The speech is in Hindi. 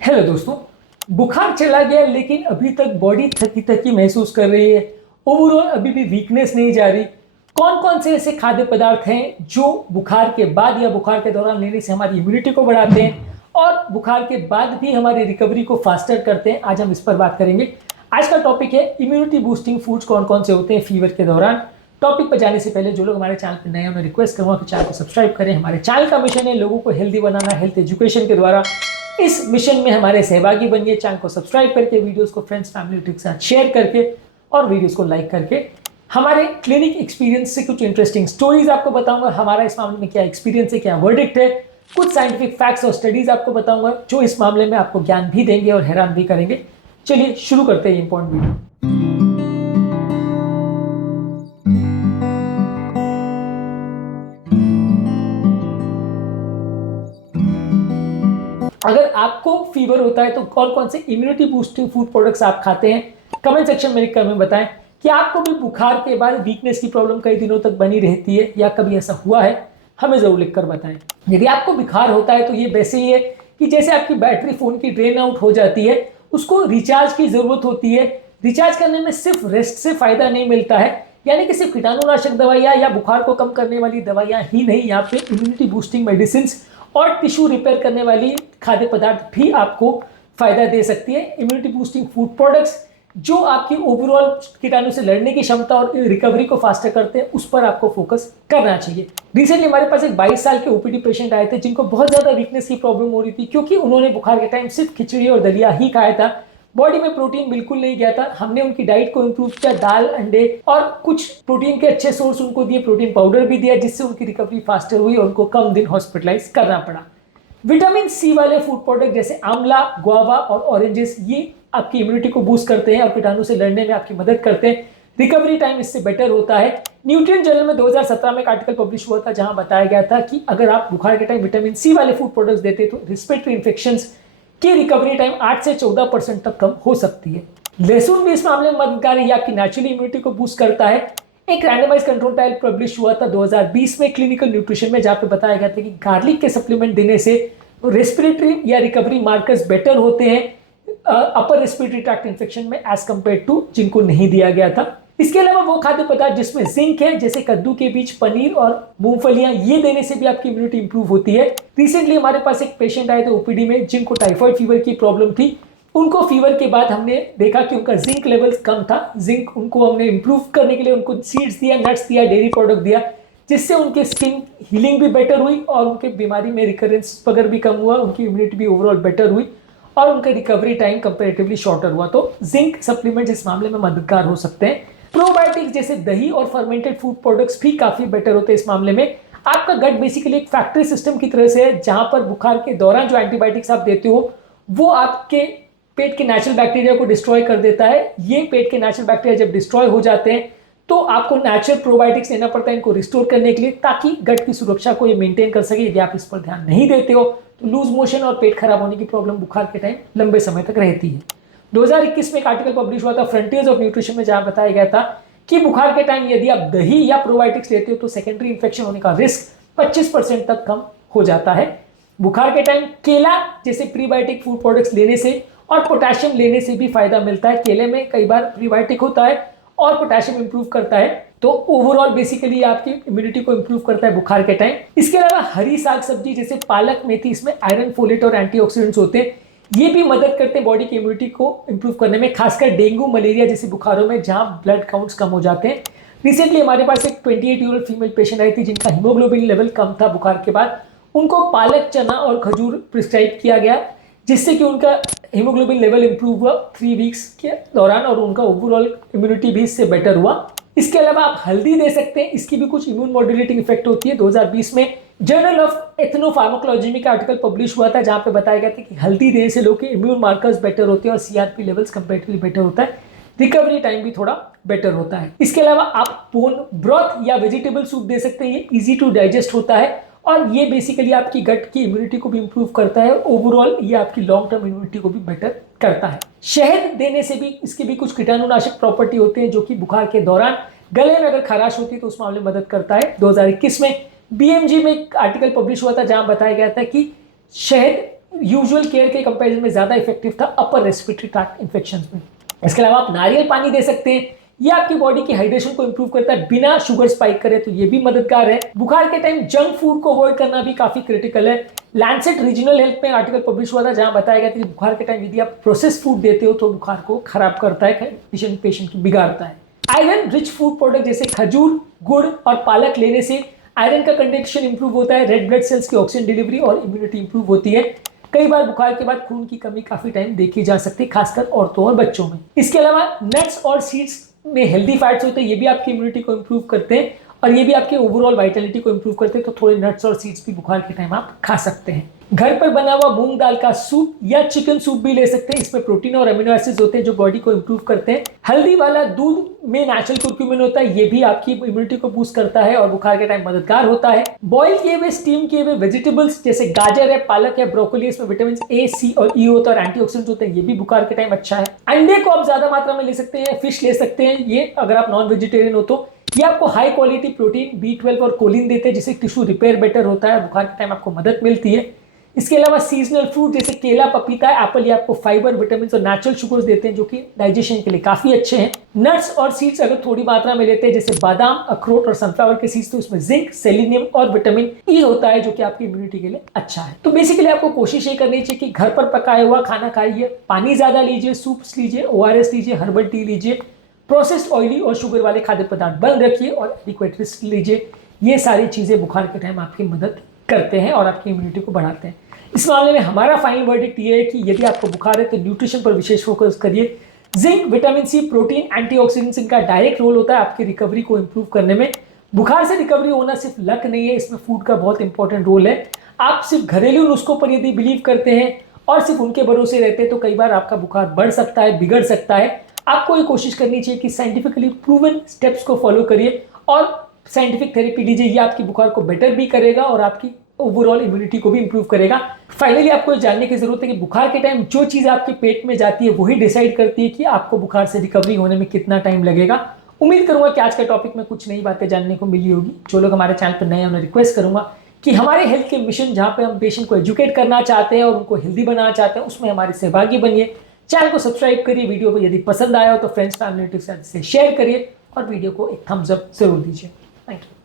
हेलो दोस्तों। बुखार चला गया लेकिन अभी तक बॉडी थकी थकी महसूस कर रही है। ओवरऑल अभी भी वीकनेस नहीं जा रही। कौन कौन से ऐसे खाद्य पदार्थ हैं जो बुखार के बाद या बुखार के दौरान लेने से हमारी इम्यूनिटी को बढ़ाते हैं और बुखार के बाद भी हमारी रिकवरी को फास्टर करते हैं, आज हम इस पर बात करेंगे। आज का टॉपिक है इम्यूनिटी बूस्टिंग फूड्स कौन कौन से होते हैं फीवर के दौरान। टॉपिक पर जाने से पहले जो लोग हमारे चैनल पर नए हैं, मैं रिक्वेस्ट करूंगा कि चैनल को सब्सक्राइब करें। हमारे चैनल का मिशन है लोगों को हेल्दी बनाना, हेल्थ एजुकेशन के द्वारा। इस मिशन में हमारे सहभागी बनिए। चैनल को सब्सक्राइब करके, वीडियोस को फ्रेंड्स फैमिली के साथ शेयर करके और वीडियोस को लाइक करके। हमारे क्लिनिक एक्सपीरियंस से कुछ इंटरेस्टिंग स्टोरीज आपको बताऊंगा, हमारा इस मामले में क्या एक्सपीरियंस है, क्या वर्डिक्ट है। कुछ साइंटिफिक फैक्ट्स और स्टडीज आपको बताऊंगा जो इस मामले में आपको ज्ञान भी देंगे और हैरान भी करेंगे। चलिए शुरू करते हैं इंपॉर्टेंट वीडियो। अगर आपको फीवर होता है तो कौन कौन से इम्यूनिटी बूस्टिंग फूड प्रोडक्ट्स आप खाते हैं, कमेंट सेक्शन में लिखकर हमें बताएं। कि आपको भी बुखार के बाद वीकनेस की प्रॉब्लम कई दिनों तक बनी रहती है या कभी ऐसा हुआ है, हमें जरूर लिखकर बताएं। यदि आपको बुखार होता है तो ये वैसे ही है कि जैसे आपकी बैटरी फोन की ड्रेन आउट हो जाती है, उसको रिचार्ज की जरूरत होती है। रिचार्ज करने में सिर्फ रेस्ट से फायदा नहीं मिलता है, यानी कि सिर्फ कीटाणुनाशक दवाइयां या बुखार को कम करने वाली दवाइयां ही नहीं, यहाँ पे इम्यूनिटी बूस्टिंग मेडिसिन और टिश्यू रिपेयर करने वाली खाद्य पदार्थ भी आपको फायदा दे सकती है। इम्यूनिटी बूस्टिंग फूड प्रोडक्ट्स जो आपकी ओवरऑल कीटाणु से लड़ने की क्षमता और रिकवरी को फास्टर करते हैं, उस पर आपको फोकस करना चाहिए। रिसेंटली हमारे पास एक 22 साल के ओपीडी पेशेंट आए थे जिनको बहुत ज्यादा वीकनेस की प्रॉब्लम हो रही थी, क्योंकि उन्होंने बुखार के टाइम सिर्फ खिचड़ी और दलिया ही खाया था। बॉडी में प्रोटीन बिल्कुल नहीं गया था। हमने उनकी डाइट को इंप्रूव किया, दाल, अंडे और कुछ प्रोटीन के अच्छे सोर्स उनको दिए, प्रोटीन पाउडर भी दिया, जिससे उनकी रिकवरी फास्टर हुई और उनको कम दिन हॉस्पिटलाइज करना पड़ा। विटामिन सी वाले फूड प्रोडक्ट जैसे आंवला, गुआवा और ऑरेंजेस, ये आपकी इम्यूनिटी को बूस्ट करते हैं और कीटाणु से लड़ने में आपकी मदद करते हैं। रिकवरी टाइम इससे बेटर होता है। न्यूट्रिएंट जर्नल में 2017 में एक आर्टिकल पब्लिश हुआ था जहां बताया गया था कि अगर आप बुखार के टाइम विटामिन सी वाले फूड प्रोडक्ट्स देते तो रिस्पिरेटरी इन्फेक्शंस की रिकवरी टाइम 8 से 14% तक कम हो सकती है। लहसुन भी इस मामले में मददगार है, आपकी नेचुरल इम्यूनिटी को बूस्ट करता है। एक रैंडमाइज कंट्रोल ट्रायल पब्लिश हुआ था 2020 में क्लिनिकल न्यूट्रिशन में, जहां पे बताया गया था कि गार्लिक के सप्लीमेंट देने से रेस्पिरेटरी या रिकवरी मार्कर्स बेटर होते हैं अपर रेस्पिरेटरी ट्रैक्ट इन्फेक्शन में एज कंपेयर टू जिनको नहीं दिया गया था। इसके अलावा वो खाद्य पदार्थ जिसमें जिंक है, जैसे कद्दू के बीज, पनीर और मूंगफलियां, ये देने से भी आपकी इम्यूनिटी इंप्रूव होती है। रिसेंटली हमारे पास एक पेशेंट आए थे ओपीडी में जिनको टाइफाइड फीवर की प्रॉब्लम थी। उनको फीवर के बाद हमने देखा कि उनका जिंक लेवल कम था। जिंक उनको हमने इंप्रूव करने के लिए उनको सीड्स दिया, नट्स दिया, डेयरी प्रोडक्ट दिया, जिससे उनके स्किन हीलिंग भी बेटर हुई और उनके बीमारी में रिकरेंस वगैरह भी कम हुआ, उनकी इम्यूनिटी भी ओवरऑल बेटर हुई और उनका रिकवरी टाइम कंपैरेटिवली शॉर्टर हुआ। तो जिंक सप्लीमेंट्स इस मामले में मददगार हो सकते हैं। प्रोबायोटिक्स जैसे दही और फर्मेंटेड फूड प्रोडक्ट्स भी काफी बेटर होते हैं इस मामले में। आपका गट बेसिकली एक फैक्ट्री सिस्टम की तरह से है, जहां पर बुखार के दौरान जो एंटीबायोटिक्स आप देते हो वो आपके पेट के नेचुरल बैक्टीरिया को डिस्ट्रॉय कर देता है। ये पेट के नेचुरल बैक्टीरिया जब डिस्ट्रॉय हो जाते हैं तो आपको नेचुरल प्रोबायोटिक्स लेना पड़ता है इनको रिस्टोर करने के लिए, ताकि गट की सुरक्षा को ये मेंटेन कर सके। यदि आप इस पर ध्यान नहीं देते हो तो लूज मोशन और पेट खराब होने की प्रॉब्लम बुखार के टाइम लंबे समय तक रहती है। 2021 में एक आर्टिकल पब्लिश हुआ था फ्रंटियर्स ऑफ न्यूट्रिशन में, जहां बताया गया था कि बुखार के टाइम यदि आप दही या प्रोबायोटिक्स लेते हो तो सेकेंडरी इंफेक्शन होने का रिस्क 25% तक कम हो जाता है। बुखार के टाइम केला जैसे प्रीबायोटिक फूड प्रोडक्ट्स लेने से और पोटेशियम लेने से भी फायदा मिलता है। केले में कई बार प्रीबायोटिक होता है और पोटेशियम इंप्रूव करता है, तो ओवरऑल बेसिकली आपकी इम्यूनिटी को इंप्रूव करता है बुखार के टाइम। इसके अलावा हरी साग सब्जी जैसे पालक, मेथी, इसमें आयरन, फोलेट और एंटीऑक्सीडेंट्स होते हैं, ये भी मदद करते हैं बॉडी की इम्यूनिटी को इंप्रूव करने में, खासकर डेंगू, मलेरिया जैसे बुखारों में जहां ब्लड काउंट्स कम हो जाते हैं। रिसेंटली हमारे पास एक 28 ईयर फीमेल पेशेंट आई थी जिनका हीमोग्लोबिन लेवल कम था बुखार के बाद। उनको पालक, चना और खजूर प्रिस्क्राइब किया गया, जिससे कि उनका हीमोग्लोबिन लेवल इंप्रूव हुआ 3 वीक्स के दौरान और उनका ओवरऑल इम्यूनिटी भी इससे बेटर हुआ। इसके अलावा आप हल्दी दे सकते हैं, इसकी भी कुछ इम्यून मॉड्यूलेटिंग इफेक्ट होती है। 2020 में जर्नल ऑफ एथनोफार्माकोलॉजी में का आर्टिकल पब्लिश हुआ था, जहां पे बताया गया था कि हल्दी देने से लोग के इम्यून मार्कर्स बेटर होते हैं और सीआरपी लेवल्स कंपैरेटिवली बेटर होता है। रिकवरी टाइम भी थोड़ा बेटर होता है। इसके अलावा आप बोन ब्रॉथ या वेजिटेबल सूप दे सकते हैं, ये इजी टू डाइजेस्ट होता है और ये बेसिकली आपकी गट की इम्यूनिटी को भी इंप्रूव करता है। ओवरऑल ये आपकी लॉन्ग टर्म इम्यूनिटी को भी बेटर करता है। शहद देने से भी इसके भी कुछ कीटाणुनाशक प्रॉपर्टी होते हैं जो कि बुखार के दौरान गले में अगर खराश होती है तो उस मामले में मदद करता है। 2021 में बीएमजी में एक आर्टिकल पब्लिश हुआ था जहां बताया गया था कि शहद यूजुअल केयर के कंपैरिजन में ज्यादा इफेक्टिव था अपर रेस्पिरेटरी ट्रैक्ट इन्फेक्शन में। इसके अलावा आप नारियल पानी दे सकते हैं, ये आपकी बॉडी की हाइड्रेशन को इंप्रूव करता है बिना शुगर स्पाइक करे, तो ये भी मददगार है। बुखार के टाइम जंक फूड को अवॉइड करना भी काफी क्रिटिकल है। लैंसेट रीजनल हेल्थ में आर्टिकल पब्लिश हुआ था जहां बताया गया था कि बुखार के टाइम यदि आप प्रोसेस फूड देते हो तो बुखार को खराब करता है, पेशेंट की बिगाड़ता है। आयरन रिच फूड प्रोडक्ट जैसे खजूर, गुड़ और पालक लेने से आयरन का कंडेंसेशन इंप्रूव होता है, रेड ब्लड सेल्स की ऑक्सीजन डिलीवरी और इम्यूनिटी इंप्रूव होती है। कई बार बुखार के बाद खून की कमी काफी टाइम देखी जा सकती है, खासकर औरतों और बच्चों में। इसके अलावा नट्स और सीड्स में हेल्दी फैट्स होते हैं, ये भी आपकी इम्यूनिटी को इंप्रूव करते हैं और ये भी आपके ओवरऑल वाइटलिटी को इंप्रूव करते हैं, तो थोड़े नट्स और सीड्स भी बुखार के टाइम आप खा सकते हैं। घर पर बना हुआ मूंग दाल का सूप या चिकन सूप भी ले सकते हैं, इसमें प्रोटीन और अमीनो एसिड्स होते हैं जो बॉडी को इंप्रूव करते हैं। हल्दी वाला दूध में नेचुरल कुर्क्यूमिन होता है, ये भी आपकी इम्यूनिटी को बूस्ट करता है और बुखार के टाइम मददगार होता है। बॉयल किए हुए, स्टीम किए हुए वेजिटेबल्स जैसे गाजर है, पालक है, ब्रोकोली, इसमें विटामिन ए, सी और ई होता है और एंटीऑक्सीडेंट होते हैं, ये भी बुखार के टाइम अच्छा है। अंडे को आप ज्यादा मात्रा में ले सकते हैं, फिश ले सकते हैं, ये अगर आप नॉन वेजिटेरियन हो तो। ये आपको हाई क्वालिटी प्रोटीन, B12 और कोलिन देते हैं जिससे टिश्यू रिपेयर बेटर होता है, बुखार के टाइम आपको मदद मिलती है। इसके अलावा सीजनल फ्रूट जैसे केला, पपीता, एप्पल, ये आपको फाइबर, विटामिन और नेचुरल शुगर्स देते हैं जो कि डाइजेशन के लिए काफी अच्छे हैं। नट्स और सीड्स अगर थोड़ी मात्रा में लेते हैं जैसे बादाम, अखरोट और सनफ्लावर के सीड्स, तो इसमें जिंक, सेलेनियम और विटामिन ई होता है जो कि आपकी इम्यूनिटी के लिए अच्छा है। तो बेसिकली आपको कोशिश ये करनी चाहिए कि घर पर पकाया हुआ खाना खाइए, पानी ज्यादा लीजिए, सूप्स लीजिए, ORS लीजिए, हर्बल टी लीजिए, प्रोसेस्ड ऑयली और शुगर वाले खाद्य पदार्थ बंद रखिए और एडिक्वेट रेस्ट लीजिए। ये सारी चीजें बुखार के टाइम आपकी मदद करते हैं और आपकी इम्यूनिटी को बढ़ाते हैं। इस मामले में हमारा फाइनल वर्डिक्ट ये है कि यदि आपको बुखार है तो न्यूट्रिशन पर विशेष फोकस करिए। Zinc, vitamin C, protein, antioxidants, इनका डायरेक्ट रोल होता है आपकी रिकवरी को इंप्रूव करने में। बुखार से रिकवरी होना सिर्फ लक नहीं है, इसमें फूड का बहुत इंपॉर्टेंट रोल है। आप सिर्फ घरेलू नुस्खों पर यदि बिलीव करते हैं और सिर्फ उनके भरोसे रहते हैं तो कई बार आपका बुखार बढ़ सकता है, बिगड़ सकता है। आपको ये कोशिश करनी चाहिए कि साइंटिफिकली प्रूवन स्टेप्स को फॉलो करिए और साइंटिफिक थेरेपी लीजिए, ये आपकी बुखार को बेटर भी करेगा और आपकी ओवरऑल इम्यूनिटी को भी इंप्रूव करेगा। फाइनली आपको जानने की जरूरत है कि बुखार के टाइम जो चीज आपके पेट में जाती है वही डिसाइड करती है कि आपको बुखार से रिकवरी होने में कितना टाइम लगेगा। उम्मीद करूंगा कि आज के टॉपिक में कुछ नई बातें जानने को मिली होगी। जो लोग हमारे चैनल पर नए हैं उन्हें रिक्वेस्ट करूंगा कि हमारे हेल्थ के मिशन जहां पे हम पेशेंट को एजुकेट करना चाहते हैं और उनको हेल्दी बनाना चाहते हैं उसमें हमारे सहभागी बनिए। चैनल को सब्सक्राइब करिए, वीडियो को यदि पसंद आया हो तो फ्रेंड्स, फैमिली के साथ शेयर करिए और वीडियो को एक थम्स अप जरूर दीजिए। Thank you.